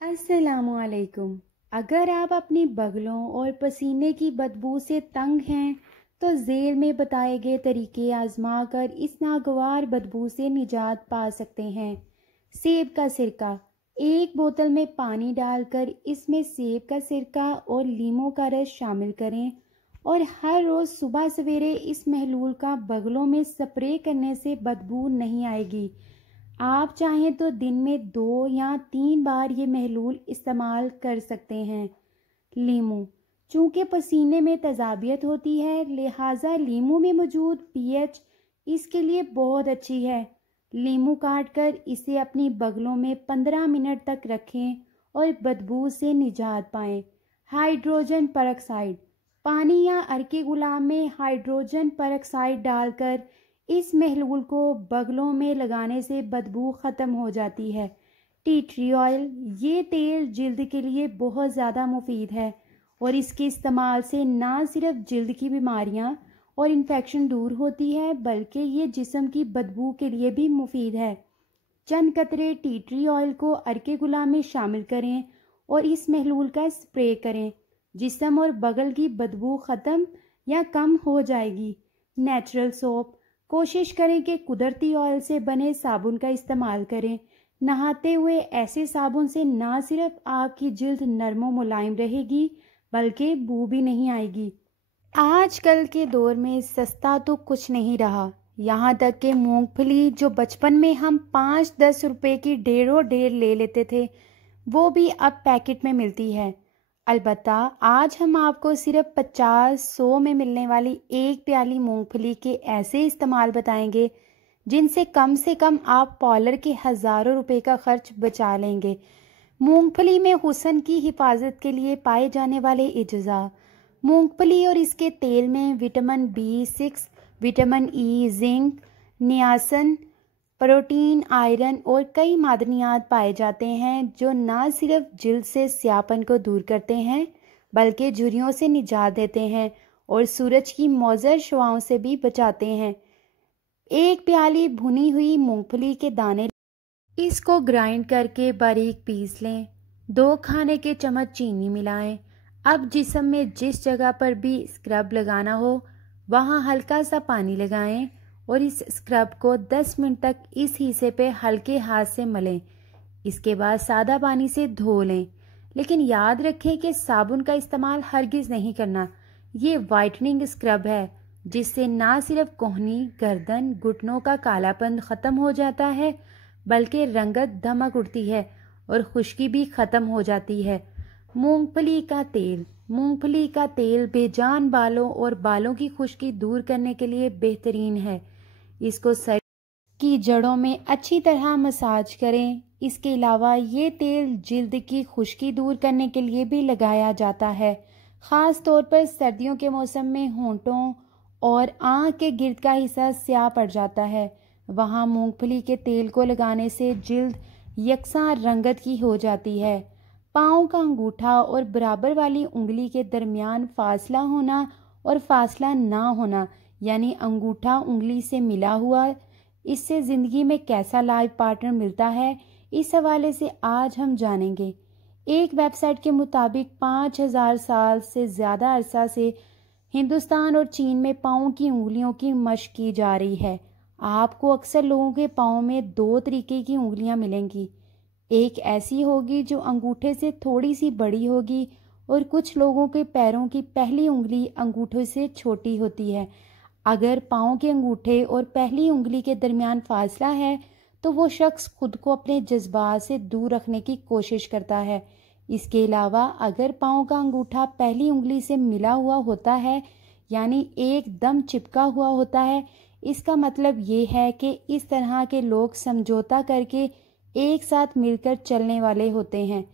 अस्सलामु अलैकुम। अगर आप अपनी बगलों और पसीने की बदबू से तंग हैं तो ज़ेल में बताए गए तरीके आजमा कर इस नागवार बदबू से निजात पा सकते हैं। सेब का सिरका। एक बोतल में पानी डालकर इसमें सेब का सिरका और लीमों का रस शामिल करें और हर रोज़ सुबह सवेरे इस महलूल का बगलों में स्प्रे करने से बदबू नहीं आएगी। आप चाहें तो दिन में 2 या 3 बार ये महलूल इस्तेमाल कर सकते हैं। लीमू। चूँकि पसीने में तेज़ाबियत होती है, लिहाजा लीमू में मौजूद पीएच इसके लिए बहुत अच्छी है। लीमू काट कर इसे अपनी बगलों में 15 मिनट तक रखें और बदबू से निजात पाएं। Hydrogen peroxide. पानी या अरके गुलाब में हाइड्रोजन परऑक्साइड डालकर इस महलूल को बगलों में लगाने से बदबू ख़त्म हो जाती है। Tea tree oil. ये तेल जिल्द के लिए बहुत ज़्यादा मुफीद है और इसके इस्तेमाल से ना सिर्फ जिल्द की बीमारियां और इन्फेक्शन दूर होती है बल्कि ये जिस्म की बदबू के लिए भी मुफीद है। चंद कतरे टी ट्री ऑयल को अरके गुलाब में शामिल करें और इस महलूल का स्प्रे करें। जिस्म और बगल की बदबू ख़त्म या कम हो जाएगी। Natural soap. कोशिश करें कि कुदरती ऑयल से बने साबुन का इस्तेमाल करें। नहाते हुए ऐसे साबुन से ना सिर्फ आपकी जिल्द नरम व मुलायम रहेगी बल्कि बू भी नहीं आएगी। आजकल के दौर में सस्ता तो कुछ नहीं रहा, यहाँ तक कि मूंगफली जो बचपन में हम 5-10 रुपए की ढेरों ढेर ले लेते थे वो भी अब पैकेट में मिलती है। अलबत्ता आज हम आपको सिर्फ 50-100 में मिलने वाली एक प्याली मूंगफली के ऐसे इस्तेमाल बताएंगे जिनसे कम आप पॉलर के हज़ारों रुपए का खर्च बचा लेंगे। मूंगफली में हुस्न की हिफाजत के लिए पाए जाने वाले अज्जा। मूंगफली और इसके तेल में vitamin B6, vitamin E, zinc, niacin, protein, iron और कई मादनियात पाए जाते हैं जो ना सिर्फ जिल्द से स्यापन को दूर करते हैं बल्कि झुर्रियों से निजात देते हैं और सूरज की मौजर शुआओं से भी बचाते हैं। एक प्याली भुनी हुई मूंगफली के दाने, इसको ग्राइंड करके बारीक पीस लें। 2 खाने के चम्मच चीनी मिलाएं। अब जिस्म में जिस जगह पर भी स्क्रब लगाना हो वहाँ हल्का सा पानी लगाएं और इस स्क्रब को 10 मिनट तक इस हिस्से पे हल्के हाथ से मलें। इसके बाद सादा पानी से धो लें, लेकिन याद रखें कि साबुन का इस्तेमाल हरगिज़ नहीं करना। ये वाइटनिंग स्क्रब है जिससे ना सिर्फ कोहनी, गर्दन, घुटनों का कालापन ख़त्म हो जाता है बल्कि रंगत दमक उठती है और खुश्की भी ख़त्म हो जाती है। मूंगफली का तेल। मूंगफली का तेल बेजान बालों और बालों की खुश्की दूर करने के लिए बेहतरीन है। इसको सर की जड़ों में अच्छी तरह मसाज करें। इसके अलावा ये तेल जिल्द की खुश्की दूर करने के लिए भी लगाया जाता है। ख़ास तौर पर सर्दियों के मौसम में होंठों और आँख के गिर्द का हिस्सा स्याह पड़ जाता है, वहाँ मूंगफली के तेल को लगाने से जिल्द यकसा रंगत की हो जाती है। पाँव का अंगूठा और बराबर वाली उंगली के दरमियान फासला होना और फासला ना होना, यानी अंगूठा उंगली से मिला हुआ, इससे ज़िंदगी में कैसा लाइफ पार्टनर मिलता है, इस हवाले से आज हम जानेंगे। एक वेबसाइट के मुताबिक 5000 साल से ज़्यादा अरसा से हिंदुस्तान और चीन में पाँव की उंगलियों की मशक की जा रही है। आपको अक्सर लोगों के पाँव में 2 तरीके की उंगलियां मिलेंगी। एक ऐसी होगी जो अंगूठे से थोड़ी सी बड़ी होगी और कुछ लोगों के पैरों की पहली उंगली अंगूठे से छोटी होती है। अगर पाँव के अंगूठे और पहली उंगली के दरमियान फासला है तो वो शख्स खुद को अपने जज्बात से दूर रखने की कोशिश करता है। इसके अलावा अगर पाँव का अंगूठा पहली उंगली से मिला हुआ होता है, यानी एकदम चिपका हुआ होता है, इसका मतलब ये है कि इस तरह के लोग समझौता करके एक साथ मिलकर चलने वाले होते हैं।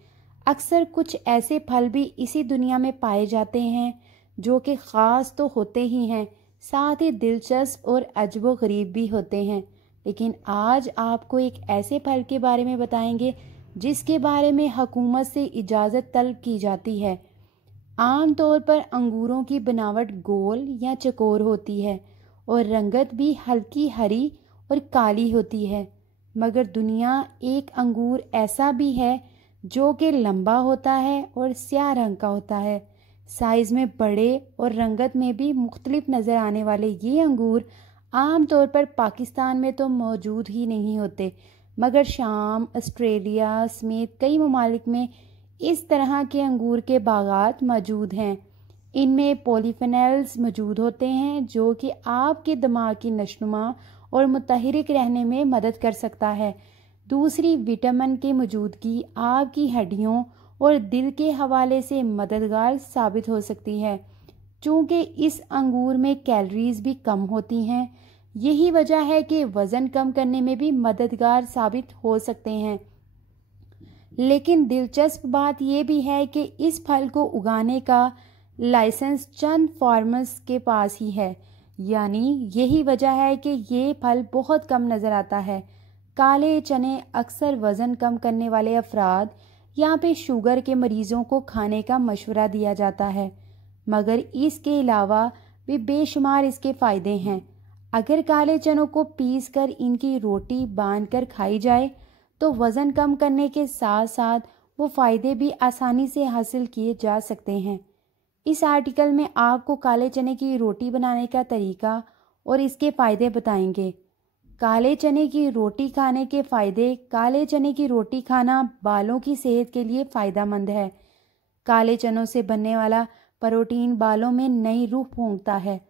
अक्सर कुछ ऐसे फल भी इसी दुनिया में पाए जाते हैं जो कि ख़ास तो होते ही हैं, साथ ही दिलचस्प और अजब व गरीब भी होते हैं। लेकिन आज आपको एक ऐसे फल के बारे में बताएंगे जिसके बारे में हुकूमत से इजाज़त तलब की जाती है। आम तौर पर अंगूरों की बनावट गोल या चकोर होती है और रंगत भी हल्की हरी और काली होती है, मगर दुनिया एक अंगूर ऐसा भी है जो कि लंबा होता है और स्याह रंग का होता है। साइज़ में बड़े और रंगत में भी मुख्तलिफ नज़र आने वाले ये अंगूर आम तौर पर पाकिस्तान में तो मौजूद ही नहीं होते, मगर शाम, ऑस्ट्रेलिया समेत कई ममालिक में इस तरह के अंगूर के बागात मौजूद हैं। इनमें पॉलीफेनॉल्स मौजूद होते हैं जो कि आपके दिमाग की नशोनुमा और मुतहरिक रहने में मदद कर सकता है। दूसरी, विटामिन की मौजूदगी आपकी हड्डियों और दिल के हवाले से मददगार साबित हो सकती है। चूँकि इस अंगूर में कैलोरीज भी कम होती हैं, यही वजह है कि वज़न कम करने में भी मददगार साबित हो सकते हैं। लेकिन दिलचस्प बात यह भी है कि इस फल को उगाने का लाइसेंस चंद फार्मर्स के पास ही है, यानी यही वजह है कि ये फल बहुत कम नज़र आता है। काले चने अक्सर वज़न कम करने वाले अफराद यहाँ पे शुगर के मरीज़ों को खाने का मशवरा दिया जाता है, मगर इसके अलावा भी बेशुमार इसके फ़ायदे हैं। अगर काले चनों को पीस कर इनकी रोटी बांध कर खाई जाए तो वज़न कम करने के साथ साथ वो फ़ायदे भी आसानी से हासिल किए जा सकते हैं। इस आर्टिकल में आपको काले चने की रोटी बनाने का तरीका और इसके फ़ायदे बताएंगे। काले चने की रोटी खाने के फ़ायदे। काले चने की रोटी खाना बालों की सेहत के लिए फ़ायदेमंद है। काले चनों से बनने वाला प्रोटीन बालों में नई रूह फूंकता है।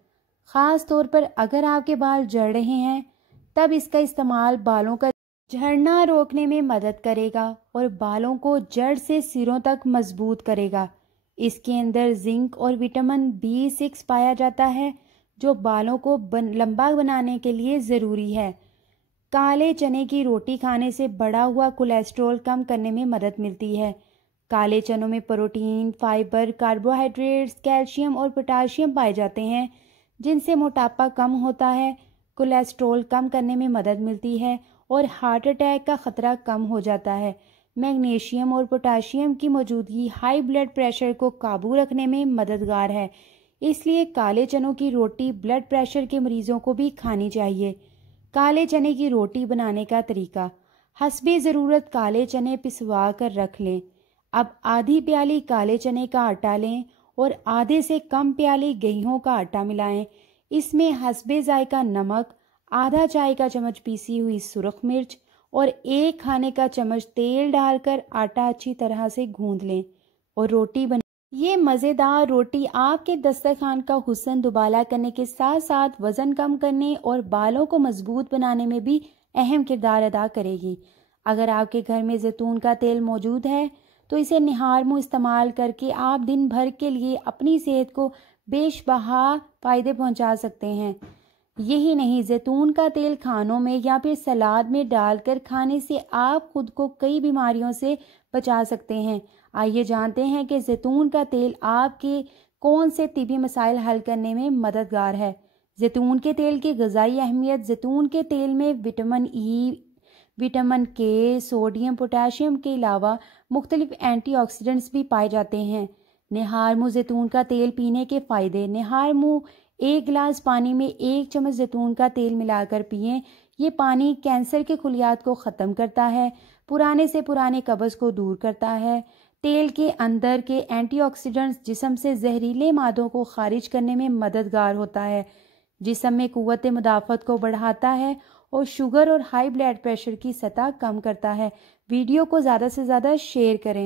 ख़ास तौर पर अगर आपके बाल झड़ रहे हैं तब इसका इस्तेमाल बालों का झड़ना रोकने में मदद करेगा और बालों को जड़ से सिरों तक मजबूत करेगा। इसके अंदर जिंक और विटामिन B6 पाया जाता है जो बालों को लंबा बनाने के लिए ज़रूरी है। काले चने की रोटी खाने से बढ़ा हुआ कोलेस्ट्रॉल कम करने में मदद मिलती है। काले चनों में प्रोटीन, फाइबर, कार्बोहाइड्रेट्स, कैल्शियम और पोटाशियम पाए जाते हैं जिनसे मोटापा कम होता है, कोलेस्ट्रॉल कम करने में मदद मिलती है और हार्ट अटैक का ख़तरा कम हो जाता है। मैग्नीशियम और पोटाशियम की मौजूदगी हाई ब्लड प्रेशर को काबू रखने में मददगार है, इसलिए काले चनों की रोटी ब्लड प्रेशर के मरीज़ों को भी खानी चाहिए। काले चने की रोटी बनाने का तरीका। हस्बे ज़रूरत काले चने पिसवा कर रख लें। अब आधी प्याली काले चने का आटा लें और आधे से कम प्याली गेहूं का आटा मिलाएं। इसमें हस्बे जायका नमक, आधा चाय का चम्मच पीसी हुई सुरख मिर्च और 1 खाने का चम्मच तेल डालकर आटा अच्छी तरह से गूंद लें और रोटी बना। ये मज़ेदार रोटी आपके दस्तरखान का हुस्न दुबाला करने के साथ साथ वज़न कम करने और बालों को मजबूत बनाने में भी अहम किरदार अदा करेगी। अगर आपके घर में जैतून का तेल मौजूद है तो इसे निहार मुँह इस्तेमाल करके आप दिन भर के लिए अपनी सेहत को बेशबहा फ़ायदे पहुंचा सकते हैं। यही नहीं, जैतून का तेल खानों में या फिर सलाद में डालकर खाने से आप खुद को कई बीमारियों से बचा सकते हैं। आइए जानते हैं कि जैतून का तेल आपके कौन से तिबी मसाइल हल करने में मददगार है। जैतून के तेल की ग़िज़ाई अहमियत। जैतून के तेल में विटामिन ई, विटामिन के, सोडियम, पोटाशियम के अलावा मुख्तलिफ एंटीऑक्सीडेंट्स भी पाए जाते हैं। निहार मुँह जैतून का तेल पीने के फ़ायदे। निहार मुँह 1 गिलास पानी में 1 चम्मच जैतून का तेल मिलाकर पिएं। ये पानी कैंसर के खुलियात को ख़त्म करता है, पुराने से पुराने कब्ज़ को दूर करता है। तेल के अंदर के एंटीऑक्सीडेंट्स जिस्म से जहरीले मादों को खारिज करने में मददगार होता है, जिस्म में क़ुव्वत मुदाफ़त को बढ़ाता है और शुगर और हाई ब्लड प्रेशर की सतह कम करता है। वीडियो को ज़्यादा से ज़्यादा शेयर करें।